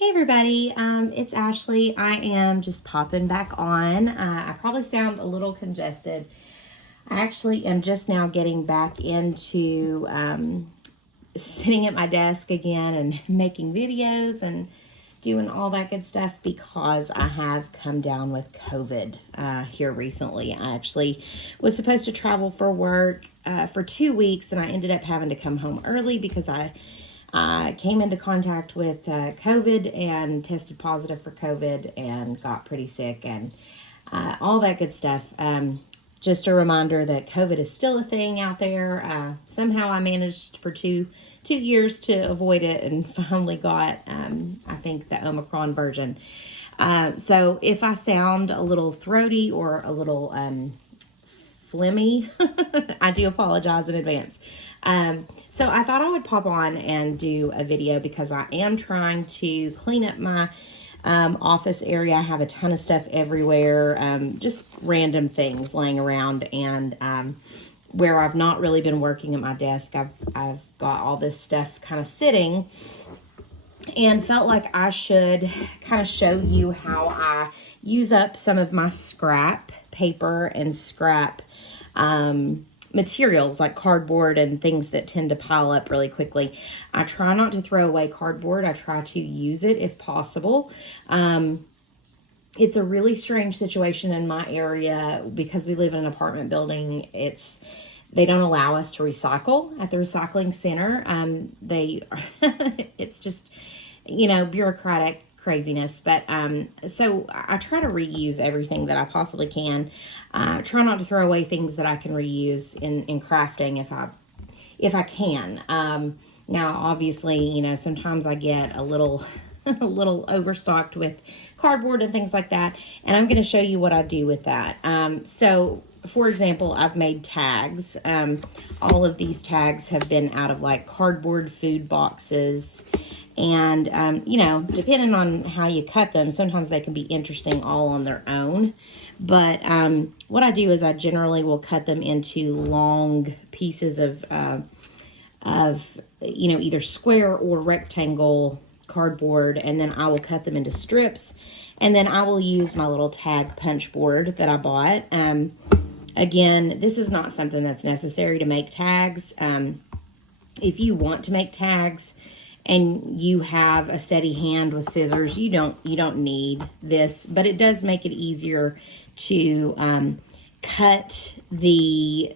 Hey everybody, it's Ashley. I am just popping back on. I probably sound a little congested. I actually am just now getting back into sitting at my desk again and making videos and doing all that good stuff because I have come down with COVID here recently. I actually was supposed to travel for work for 2 weeks, and I ended up having to come home early because I came into contact with COVID and tested positive for COVID and got pretty sick and all that good stuff. Just a reminder that COVID is still a thing out there. Somehow I managed for two years to avoid it and finally got, I think, the Omicron version. So if I sound a little throaty or a little phlegmy, I do apologize in advance. So I thought I would pop on and do a video because I am trying to clean up my office area. I have a ton of stuff everywhere, just random things laying around, and where I've not really been working at my desk, I've got all this stuff kind of sitting, and felt like I should kind of show you how I use up some of my scrap paper and scrap materials like cardboard and things that tend to pile up really quickly. I try not to throw away cardboard. I try to use it if possible. It's a really strange situation in my area because we live in an apartment building. They don't allow us to recycle at the recycling center. It's just, bureaucratic craziness. But so I try to reuse everything that I possibly can. Try not to throw away things that I can reuse in crafting if I can. Now, obviously, sometimes I get a little a little overstocked with cardboard and things like that, and I'm going to show you what I do with that. So, for example, I've made tags. All of these tags have been out of like cardboard food boxes. And, depending on how you cut them, sometimes they can be interesting all on their own. But what I do is I generally will cut them into long pieces of either square or rectangle cardboard, and then I will cut them into strips, and then I will use my little tag punch board that I bought. Again, this is not something that's necessary to make tags. If you want to make tags and you have a steady hand with scissors, you don't need this, but it does make it easier to cut the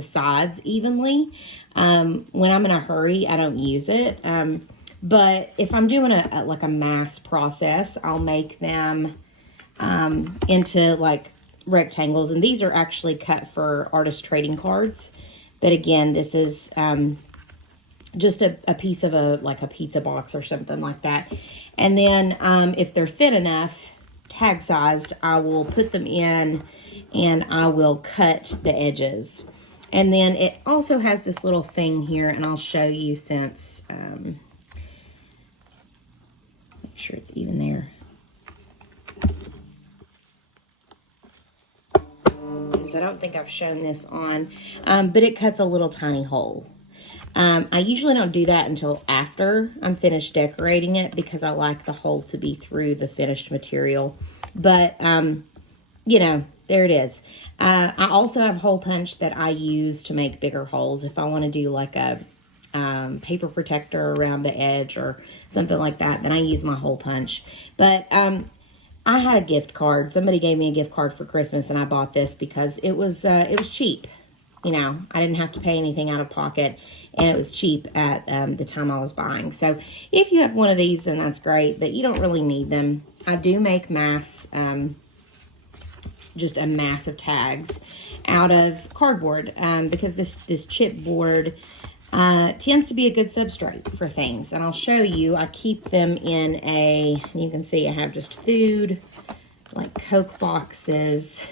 sides evenly. When I'm in a hurry, I don't use it. But if I'm doing a mass process, I'll make them into like rectangles, and these are actually cut for artist trading cards. But again, this is just a piece of a pizza box or something like that. And then if they're thin enough, tag sized, I will put them in and I will cut the edges. And then it also has this little thing here, and I'll show you since, make sure it's even there. Since I don't think I've shown this on, but it cuts a little tiny hole. I usually don't do that until after I'm finished decorating it because I like the hole to be through the finished material. But, there it is. I also have hole punch that I use to make bigger holes. If I want to do like a paper protector around the edge or something like that, then I use my hole punch. But I had a gift card. Somebody gave me a gift card for Christmas, and I bought this because it was cheap. I didn't have to pay anything out of pocket, and it was cheap at the time I was buying. So if you have one of these, then that's great, but you don't really need them. I do make just a mass of tags out of cardboard because this chipboard tends to be a good substrate for things. And I'll show you, I keep them in you can see I have just food, like Coke boxes,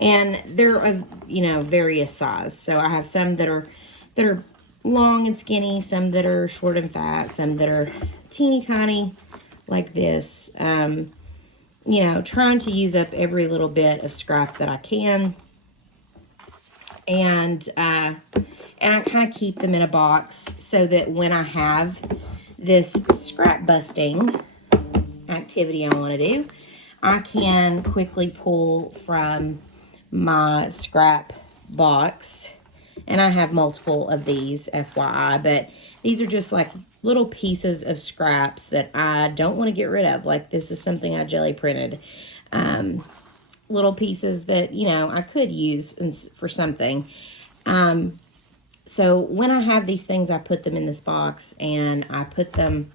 and they're of, various size. So I have some that are long and skinny, some that are short and fat, some that are teeny tiny like this. Trying to use up every little bit of scrap that I can. And I kind of keep them in a box so that when I have this scrap busting activity I want to do, I can quickly pull from my scrap box. And I have multiple of these, FYI, but these are just like little pieces of scraps that I don't want to get rid of. Like this is something I jelly printed. Little pieces that, you know, I could use for something. So when I have these things, I put them in this box and I put them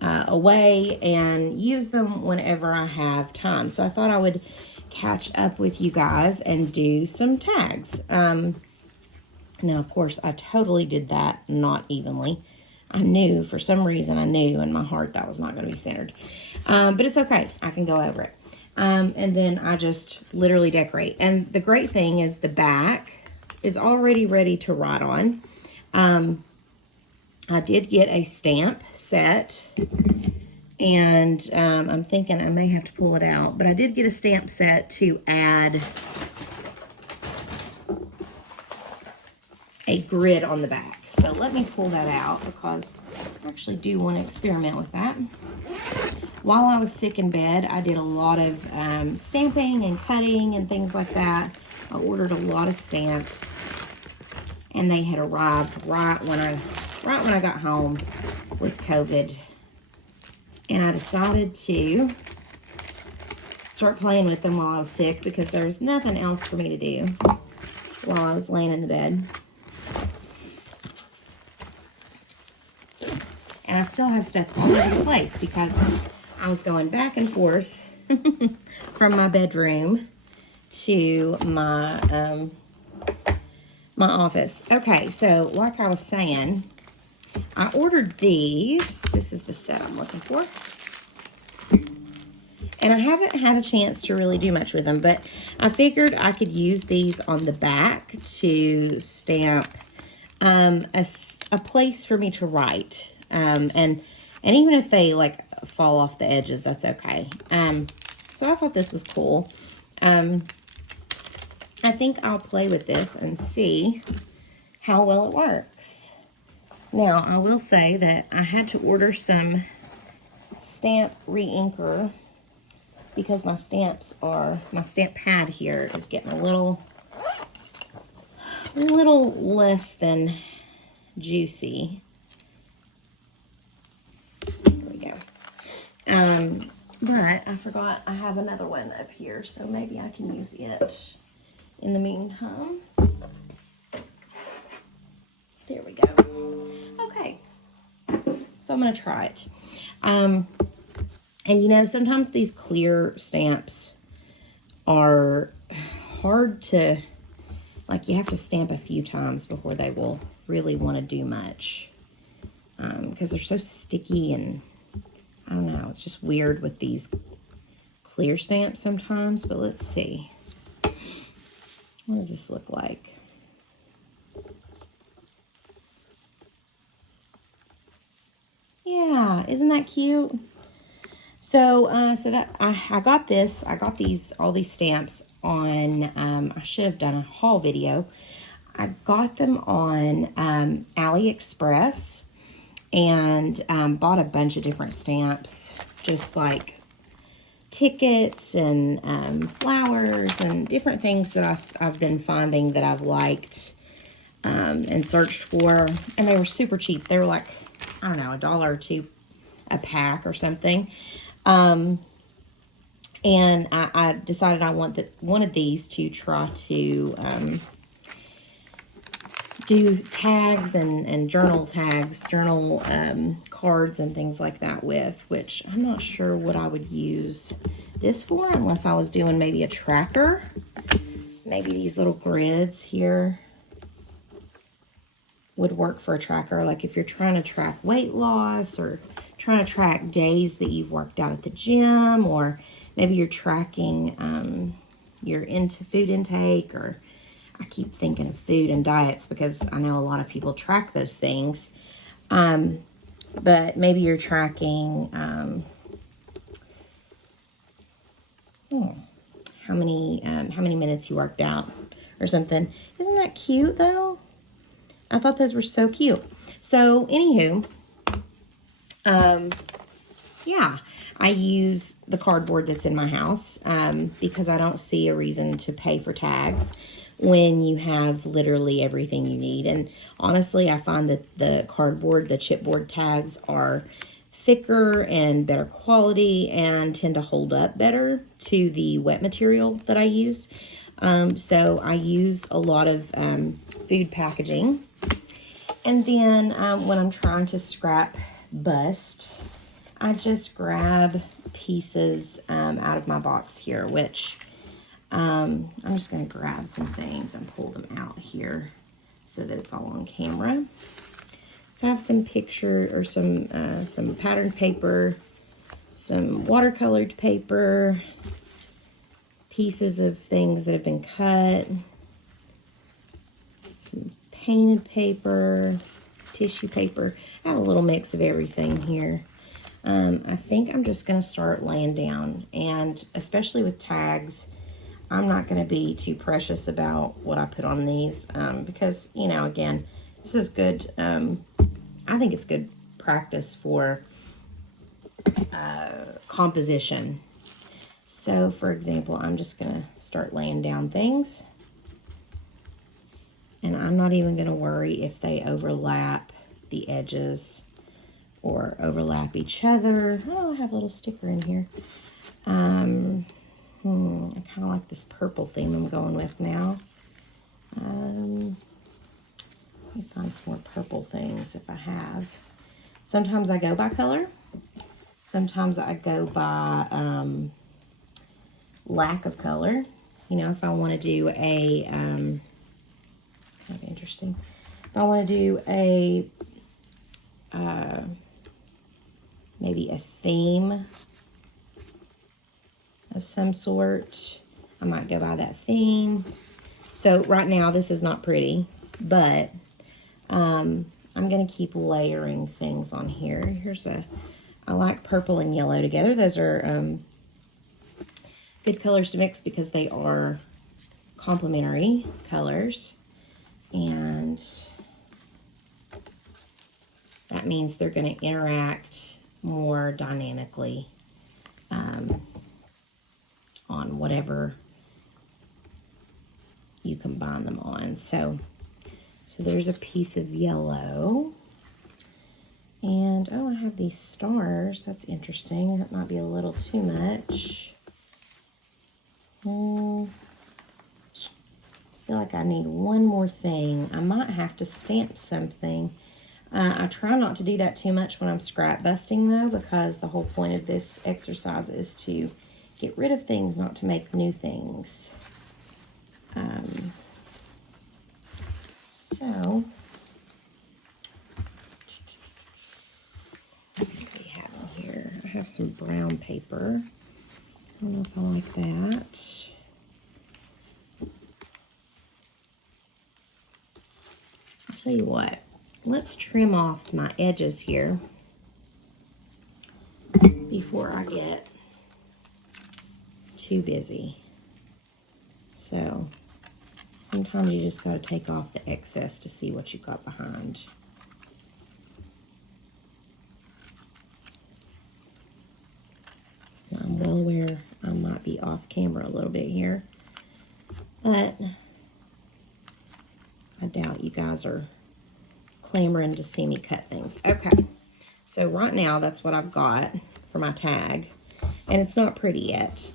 away and use them whenever I have time. So I thought I would catch up with you guys and do some tags. Now, of course, I totally did that not evenly. I knew, for some reason, I knew in my heart that was not going to be centered. But it's okay. I can go over it. And then I just literally decorate. And the great thing is the back is already ready to write on. I did get a stamp set. And I'm thinking I may have to pull it out. But I did get a stamp set to add a grid on the back. So let me pull that out because I actually do want to experiment with that. While I was sick in bed, I did a lot of stamping and cutting and things like that. I ordered a lot of stamps and they had arrived right when I got home with COVID. And I decided to start playing with them while I was sick because there was nothing else for me to do while I was laying in the bed. And I still have stuff all over the place because I was going back and forth from my bedroom to my my office. Okay, so like I was saying, I ordered these. This is the set I'm looking for. And I haven't had a chance to really do much with them, but I figured I could use these on the back to stamp a place for me to write. And even if they like fall off the edges, that's okay. So I thought this was cool. I think I'll play with this and see how well it works. Now, I will say that I had to order some stamp re-inker because my stamp pad here is getting a little less than juicy. There we go. But I forgot I have another one up here, so maybe I can use it in the meantime. There we go. Okay. So I'm going to try it. And you know, sometimes these clear stamps are hard to, like, you have to stamp a few times before they will really want to do much. Because they're so sticky and, I don't know, it's just weird with these clear stamps sometimes. But let's see. What does this look like? Yeah, isn't that cute? So, I got this. I got all these stamps on. I should have done a haul video. I got them on AliExpress and bought a bunch of different stamps, just like tickets and flowers and different things that I've been finding that I've liked and searched for. And they were super cheap. They were like, I don't know, $1 or $2 a pack or something. And I decided I wanted these to try to do tags and journal tags, journal cards and things like that with, which I'm not sure what I would use this for unless I was doing maybe a tracker. Maybe these little grids here would work for a tracker. Like if you're trying to track weight loss or trying to track days that you've worked out at the gym, or maybe you're tracking your food intake, or I keep thinking of food and diets because I know a lot of people track those things. But maybe you're tracking how many minutes you worked out or something. Isn't that cute though? I thought those were so cute. So anywho, Yeah, I use the cardboard that's in my house because I don't see a reason to pay for tags when you have literally everything you need. And honestly, I find that the cardboard, the chipboard tags are thicker and better quality and tend to hold up better to the wet material that I use. So I use a lot of food packaging. And then when I'm trying to scrap bust, I just grab pieces out of my box here, which I'm just going to grab some things and pull them out here so that it's all on camera. So I have some picture or some patterned paper, some watercolored paper, pieces of things that have been cut, some painted paper, tissue paper. I have a little mix of everything here. I think I'm just going to start laying down, and especially with tags, I'm not going to be too precious about what I put on these because, you know, again, this is good. I think it's good practice for composition. So, for example, I'm just going to start laying down things, and I'm not even going to worry if they overlap the edges or overlap each other. Oh, I have a little sticker in here. I kind of like this purple theme I'm going with now. Let me find some more purple things if I have. Sometimes I go by color. Sometimes I go by lack of color. You know, if I want to do a, it's kind of interesting. If I want to do a, maybe a theme of some sort, I might go by that theme. So right now this is not pretty, but I'm going to keep layering things on here. I like purple and yellow together. Those are good colors to mix because they are complementary colors, and that means they're going to interact more dynamically on whatever you combine them on. So there's a piece of yellow, and oh, I have these stars. That's interesting. That might be a little too much. I feel like I need one more thing. I might have to stamp something. I try not to do that too much when I'm scrap busting, though, because the whole point of this exercise is to get rid of things, not to make new things. So, what do we have in here? I have some brown paper. I don't know if I like that. I'll tell you what. Let's trim off my edges here before I get too busy. So sometimes you just got to take off the excess to see what you got behind. Now, I'm well aware I might be off camera a little bit here, but I doubt you guys are clamoring to see me cut things. Okay, so right now that's what I've got for my tag, and it's not pretty yet,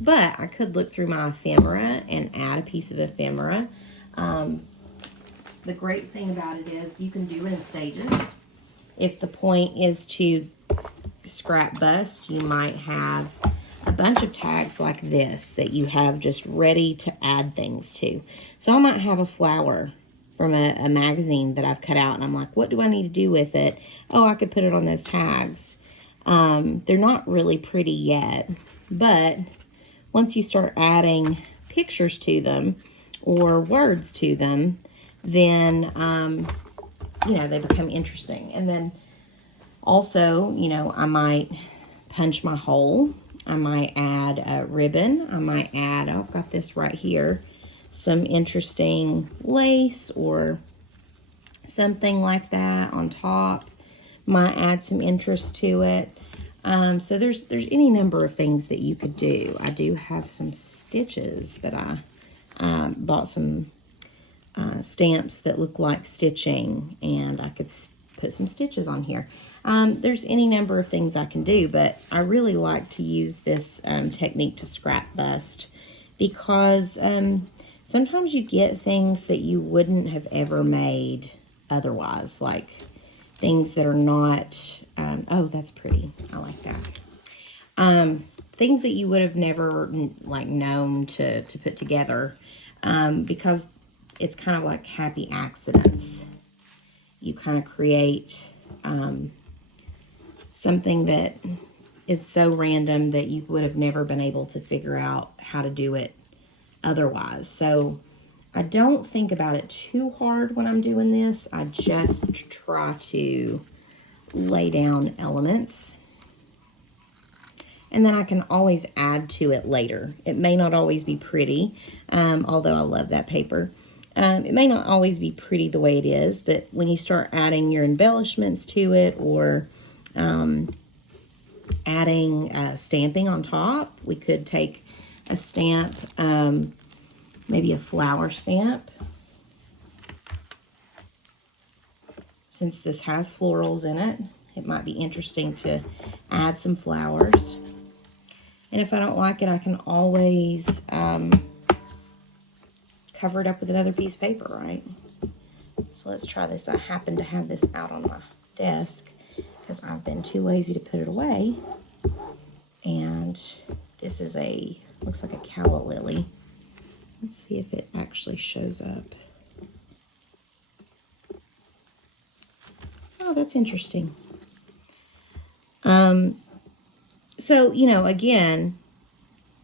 but I could look through my ephemera and add a piece of ephemera. The great thing about it is you can do it in stages. If the point is to scrap bust, you might have a bunch of tags like this that you have just ready to add things to. So I might have a flower from a magazine that I've cut out, and I'm like, what do I need to do with it? Oh, I could put it on those tags. They're not really pretty yet, but once you start adding pictures to them or words to them, then, you know, they become interesting. And then also, you know, I might punch my hole. I might add a ribbon. I might add, oh, I've got this right here, some interesting lace or something like that on top. might add some interest to it. So there's any number of things that you could do. I do have some stitches that I bought some stamps that look like stitching, and I could put some stitches on here. There's any number of things I can do, but I really like to use this technique to scrap bust, because sometimes you get things that you wouldn't have ever made otherwise, like things that are not, oh, that's pretty. I like that. Things that you would have never like known to put together, because it's kind of like happy accidents. You kind of create something that is so random that you would have never been able to figure out how to do it otherwise. So I don't think about it too hard when I'm doing this. I just try to lay down elements, and then I can always add to it later. It may not always be pretty, although I love that paper. It may not always be pretty the way it is, but when you start adding your embellishments to it, or adding stamping on top, we could take a stamp, maybe a flower stamp. Since this has florals in it, it might be interesting to add some flowers. And if I don't like it, I can always cover it up with another piece of paper, right? So let's try this. I happen to have this out on my desk because I've been too lazy to put it away. And this is looks like a calla lily. Let's see if it actually shows up. Oh, that's interesting. So, you know, again,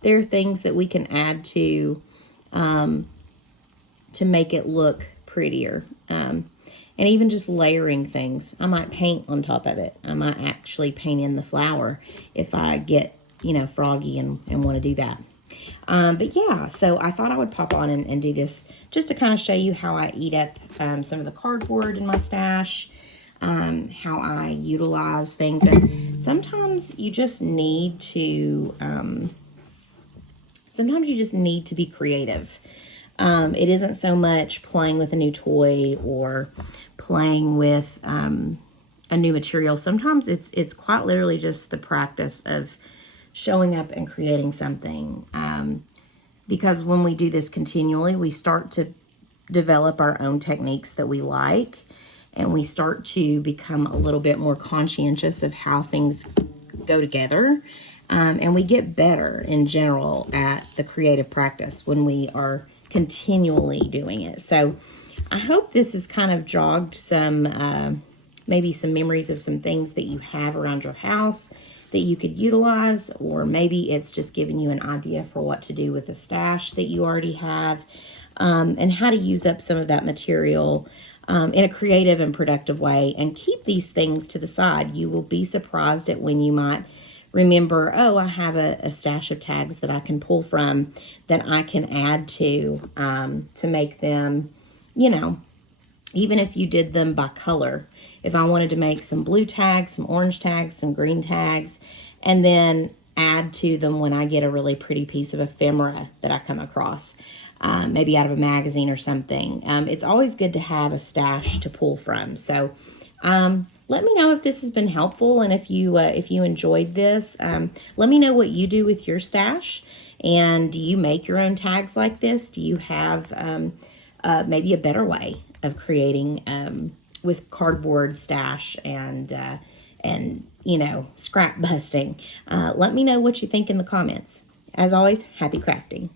there are things that we can add to make it look prettier. And even just layering things. I might paint on top of it. I might actually paint in the flower if I get, you know, froggy and want to do that. But yeah, so I thought I would pop on and do this just to kind of show you how I eat up some of the cardboard in my stash, how I utilize things. And sometimes you just need to, be creative. It isn't so much playing with a new toy or playing with a new material. Sometimes it's quite literally just the practice of showing up and creating something. Because when we do this continually, we start to develop our own techniques that we like, and we start to become a little bit more conscientious of how things go together. And we get better in general at the creative practice when we are continually doing it. So I hope this has kind of jogged some, maybe some memories of some things that you have around your house that you could utilize, or maybe it's just giving you an idea for what to do with the stash that you already have, and how to use up some of that material in a creative and productive way, and keep these things to the side. You will be surprised at when you might remember, oh, I have a stash of tags that I can pull from that I can add to make them, you know, even if you did them by color. If I wanted to make some blue tags, some orange tags, some green tags, and then add to them when I get a really pretty piece of ephemera that I come across, maybe out of a magazine or something. It's always good to have a stash to pull from. So let me know if this has been helpful, and if you enjoyed this. Let me know what you do with your stash, and do you make your own tags like this? Do you have maybe a better way of creating with cardboard stash and you know, scrap busting? Let me know what you think in the comments. As always, happy crafting.